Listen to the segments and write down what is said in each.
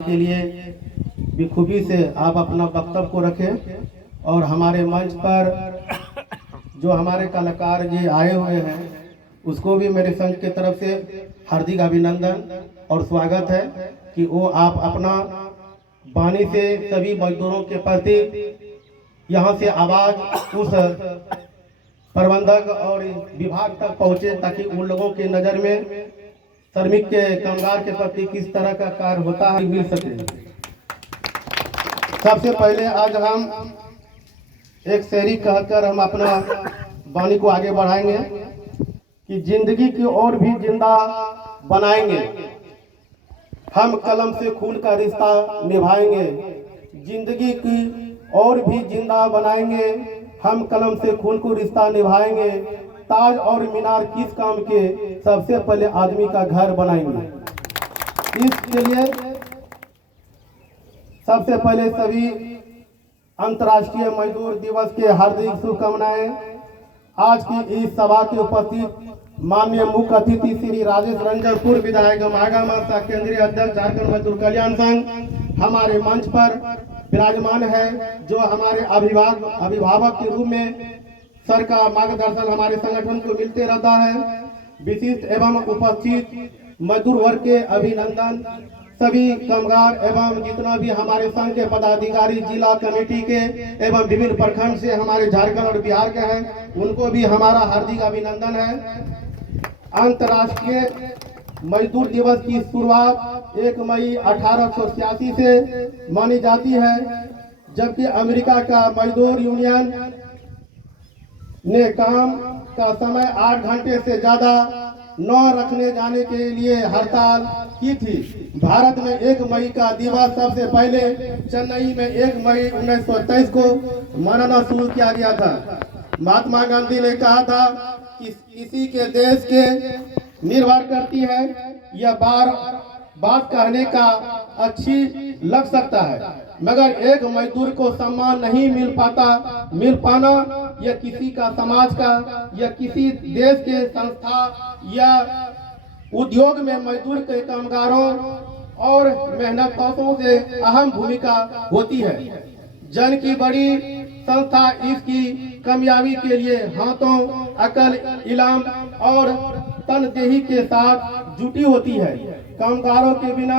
के लिए बखूबी से आप अपना वक्तव्य को रखें और हमारे मंच पर जो हमारे कलाकार जी आए हुए हैं उसको भी मेरे संघ की तरफ से हार्दिक अभिनंदन और स्वागत है कि वो आप अपना वाणी से सभी मजदूरों के प्रति यहाँ से आवाज़ उस प्रबंधक और विभाग तक पहुँचे ताकि उन लोगों की नज़र में श्रमिक के कामगार के प्रति किस तरह का कार्य होता है मिल सके। सबसे पहले आज हम एक शायरी कहकर हम अपना वाणी को आगे बढ़ाएंगे कि जिंदगी की और भी जिंदा बनाएंगे, हम कलम से खून का रिश्ता निभाएंगे। जिंदगी की और भी जिंदा बनाएंगे, हम कलम से खून को रिश्ता निभाएंगे। ताज और मीनार किस काम के, सबसे पहले आदमी का घर बनाएंगे। इसके लिए सबसे पहले सभी अंतर्राष्ट्रीय मजदूर दिवस के हार्दिक शुभकामनाएं। आज की इस सभा के उपस्थित माननीय मुख्य अतिथि श्री राजेश रंजन पूर्व विधायक माघामासा केंद्रीय अध्यक्ष झारखंड मजदूर कल्याण संघ हमारे मंच पर विराजमान है, जो हमारे अभिभावक के रूप में सर का मार्गदर्शन हमारे संगठन को मिलते रहता है। विशिष्ट एवं उपस्थित मजदूर वर्ग के अभिनंदन। सभी कामगार एवं जितना भी हमारे संघ के पदाधिकारी जिला कमेटी के एवं विभिन्न प्रखंड से हमारे झारखंड और बिहार के हैं, उनको भी हमारा हार्दिक अभिनंदन है। अंतर्राष्ट्रीय मजदूर दिवस की शुरुआत 1 मई 1886 से मानी जाती है, जबकि अमेरिका का मजदूर यूनियन ने काम का समय 8 घंटे से ज्यादा न रखने जाने के लिए हड़ताल की थी। भारत में 1 मई का दिवस सबसे पहले चेन्नई में 1 मई 1923 को मनाना शुरू किया गया था। महात्मा गांधी ने कहा था कि किसी के देश के निर्भर करती है, यह बात कहने का अच्छी लग सकता है, मगर एक मजदूर को सम्मान नहीं मिल पाना या किसी का समाज का या किसी देश के संस्था या उद्योग में मजदूर के कामगारों और मेहनतकशों से अहम भूमिका होती है। जन की बड़ी संस्था इसकी कामयाबी के लिए हाथों, अकल, इल्म और तनदेही के साथ जुटी होती है। कामगारों के बिना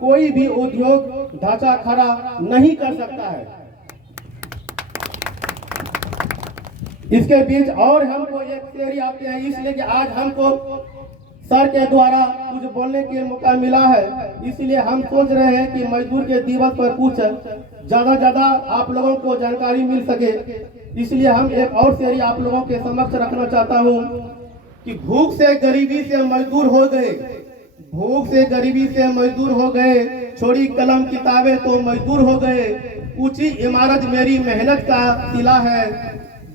कोई भी उद्योग ढांचा खड़ा नहीं कर सकता है। इसके बीच और हमको एक शायरी आते हैं, इसलिए कि आज हमको सर के द्वारा कुछ बोलने के मौका मिला है, इसलिए हम सोच रहे हैं कि मजदूर के दिवस पर कुछ ज्यादा आप लोगों को जानकारी मिल सके। इसलिए हम एक और शायरी आप लोगों के समक्ष रखना चाहता हूँ कि भूख से गरीबी से मजदूर हो गए, भूख से गरीबी से मजदूर हो गए, छोड़ी कलम किताबें तो मजदूर हो गए। ऊंची इमारत मेरी मेहनत का सिला है,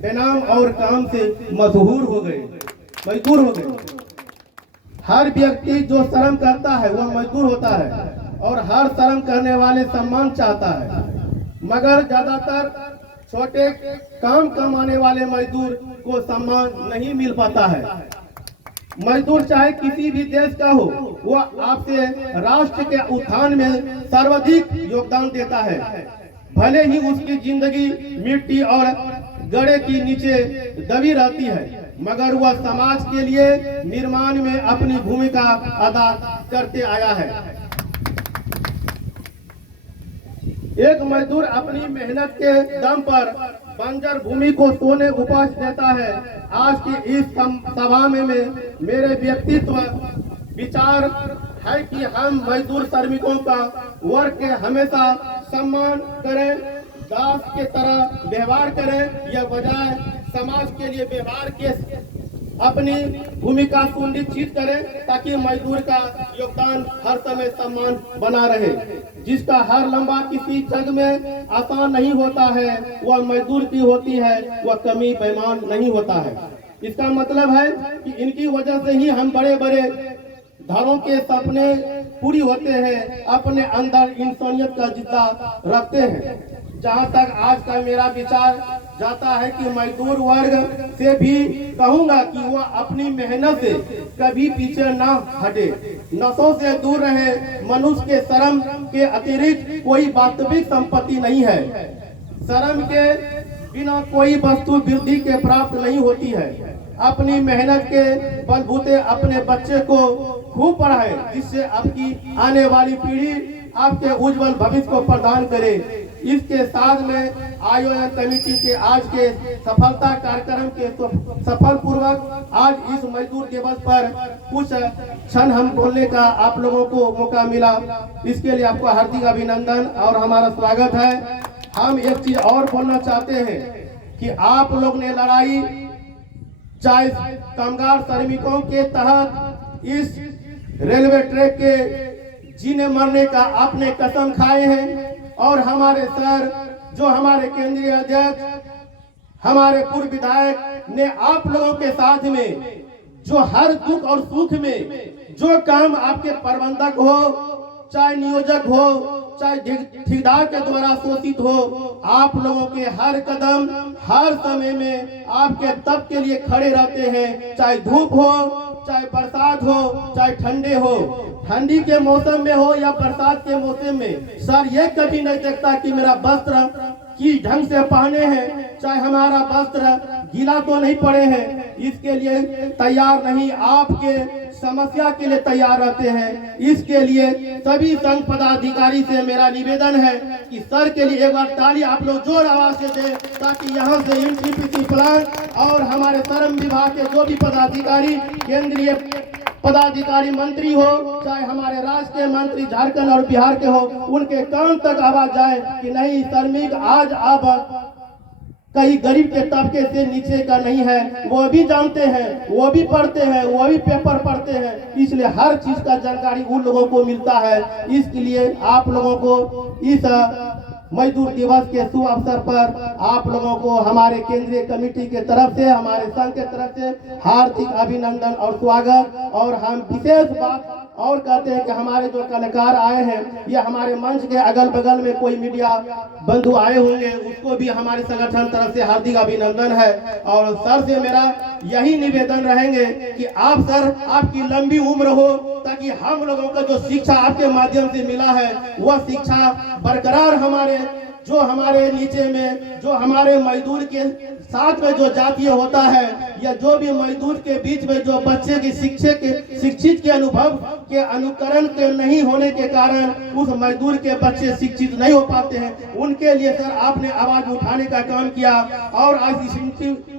बेनाम और काम से मशहूर हो गए, मजदूर हो गए। हर व्यक्ति जो श्रम करता है वह मजदूर होता है और हर श्रम करने वाले सम्मान चाहता है, मगर ज्यादातर छोटे काम कमाने वाले मजदूर को सम्मान नहीं मिल पाता है। मजदूर चाहे किसी भी देश का हो, वह आपसे राष्ट्र के उत्थान में सर्वाधिक योगदान देता है। भले ही उसकी जिंदगी मिट्टी और गड़े की नीचे दबी रहती है, मगर वह समाज के लिए निर्माण में अपनी भूमिका अदा करते आया है। एक मजदूर अपनी मेहनत के दम पर बंजर भूमि को सोने उपज देता है। आज की इस सभा में मेरे व्यक्तित्व विचार है कि हम मजदूर श्रमिकों का वर्ग के हमेशा सम्मान करें, दास के तरह व्यवहार करें, यह बजाय समाज के लिए व्यवहार के अपनी भूमिका सुनिश्चित करें, ताकि मजदूर का योगदान हर समय सम्मान बना रहे। जिसका हर लंबा किसी जंग में आसान नहीं होता है, वह मजदूर की होती है, वह कमी बेईमान नहीं होता है। इसका मतलब है कि इनकी वजह से ही हम बड़े बड़े घरों के सपने पूरी होते हैं, अपने अंदर इंसानियत का जिद्दा रखते हैं। जहाँ तक आज का मेरा विचार जाता है कि मजदूर वर्ग से भी कहूँगा कि वह अपनी मेहनत से कभी पीछे ना हटे। नशों से दूर रहे। मनुष्य के श्रम के अतिरिक्त कोई वास्तविक संपत्ति नहीं है। श्रम के बिना कोई वस्तु वृद्धि के प्राप्त नहीं होती है। अपनी मेहनत के बलबूते अपने बच्चे को खूब पढ़ाए, जिससे आपकी आने वाली पीढ़ी आपके उज्जवल भविष्य को प्रदान करे। इसके साथ में आयोजन कमेटी के आज के सफलता कार्यक्रम के सफल पूर्वक आज इस मजदूर दिवस पर कुछ क्षण हम बोलने का आप लोगों को मौका मिला। इसके लिए आपको हार्दिक अभिनंदन और हमारा स्वागत है। हम एक चीज और बोलना चाहते हैं कि आप लोग ने लड़ाई चाहे कामगार श्रमिकों के तहत इस रेलवे ट्रैक के जीने मरने का आपने कसम खाए हैं, और हमारे सर जो हमारे केंद्रीय अध्यक्ष हमारे पूर्व विधायक ने आप लोगों के साथ में जो हर दुख और सुख में जो काम आपके प्रबंधक हो, चाहे नियोजक हो, चाहे ठेकेदार के द्वारा शोषित हो, आप लोगों के हर कदम हर समय में आपके तब के लिए खड़े रहते हैं। चाहे धूप हो, चाहे बरसात हो, चाहे ठंडे हो, ठंडी के मौसम में हो या बरसात के मौसम में, सर ये कभी नहीं देखता कि मेरा वस्त्र किस ढंग से पहने हैं, चाहे हमारा वस्त्र गीला तो नहीं पड़े हैं, इसके लिए तैयार नहीं, आपके समस्या के लिए तैयार रहते हैं। इसके लिए सभी संघ पदाधिकारी से मेरा निवेदन है कि सर के लिए एक बार ताली आप लोग जोर आवाज से दें, ताकि यहाँ से एनटीपीसी प्लांट और हमारे श्रम विभाग के जो भी पदाधिकारी, केंद्रीय पदाधिकारी, मंत्री हो, चाहे हमारे राज्य के मंत्री झारखंड और बिहार के हो, उनके कान तक आवाज जाए कि नहीं, श्रमिक आज अब कहीं गरीब के तबके से नीचे का नहीं है। वो भी जानते हैं, वो भी पढ़ते हैं, वो भी पेपर पढ़ते हैं, इसलिए हर चीज का जानकारी उन लोगों को मिलता है। इसके लिए आप लोगों को इस मजदूर दिवस के शुभ अवसर पर आप लोगों को हमारे केंद्रीय कमेटी के तरफ से, हमारे संघ के तरफ से हार्दिक अभिनंदन और स्वागत। और हम विशेष बात और कहते हैं कि हमारे जो कलाकार आए हैं, ये हमारे मंच के अगल बगल में कोई मीडिया बंधु आए होंगे, उसको भी हमारे संगठन तरफ से हार्दिक अभिनंदन है। और सर से मेरा यही निवेदन रहेंगे कि आप सर, आपकी लंबी उम्र हो, ताकि हम लोगों का जो शिक्षा आपके माध्यम से मिला है वह शिक्षा बरकरार हमारे नीचे में जो हमारे मजदूर के साथ में जो जातीय होता है, या जो भी मजदूर के बीच में जो बच्चे की शिक्षित के अनुभव के अनुकरण के नहीं होने के कारण उस मजदूर के बच्चे शिक्षित नहीं हो पाते हैं, उनके लिए सर आपने आवाज उठाने का काम किया। और आज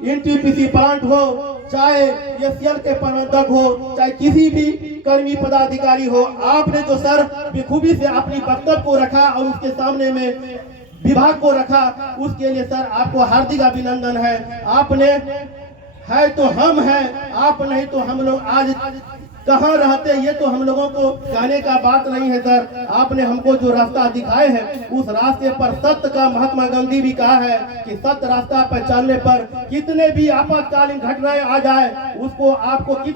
एनटीपीसी प्लांट हो, चाहे एसीएल के प्रबंधक हो, चाहे किसी भी कर्मी पदाधिकारी हो, आपने जो सर बेखूबी से अपनी वक्तव्य को रखा और उसके सामने में विभाग को रखा, उसके लिए सर आपको हार्दिक अभिनंदन है। आपने है तो हम हैं, आप नहीं तो हम लोग आज कहाँ रहते, ये तो हम लोगों को कहने का बात नहीं है सर। आपने हमको जो रास्ता दिखाए हैं, उस रास्ते पर सत्य का महात्मा गांधी भी कहा है कि सत्य रास्ता पर चलने पर कितने भी आपातकालीन घटनाएं आ जाए, उसको आपको